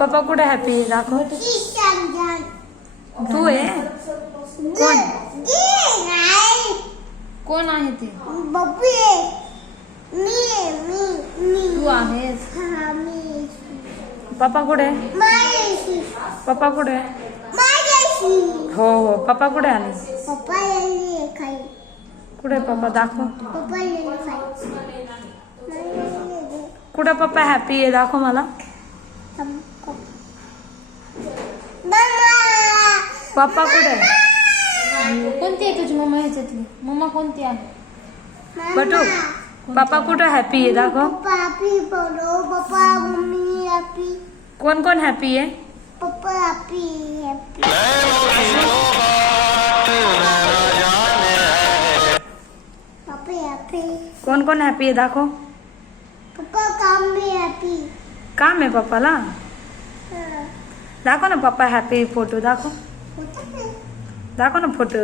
पप्पा कुठे हॅपी आहे दाखव. तू आहे कोण? कोण आहे ते? तू आहेस. पप्पा कुठे? पप्पा कुठे? हो हो पप्पा कुठे आले? कुठे पप्पा दाखव. कुठे पप्पा हॅपी आहे दाखव मला. पप्पा कुठे? कोणती आहे तुझी मम्मा ह्याच्यातली? मम्मा कोणती आहे? बटू पप्पा कुठे हॅपी आहे दाखव. Papa mummy happy. कोण कोण हॅपी आहे? पप्पा हॅपी हॅपी. पप्पा हॅपी. कोण कोण हॅपी आहे दाखव. पप्पा काम में हॅपी. काम आहे पप्पाला. दाखव ना पप्पा हॅपी फोटो दाखव. दाखव ना फोटो.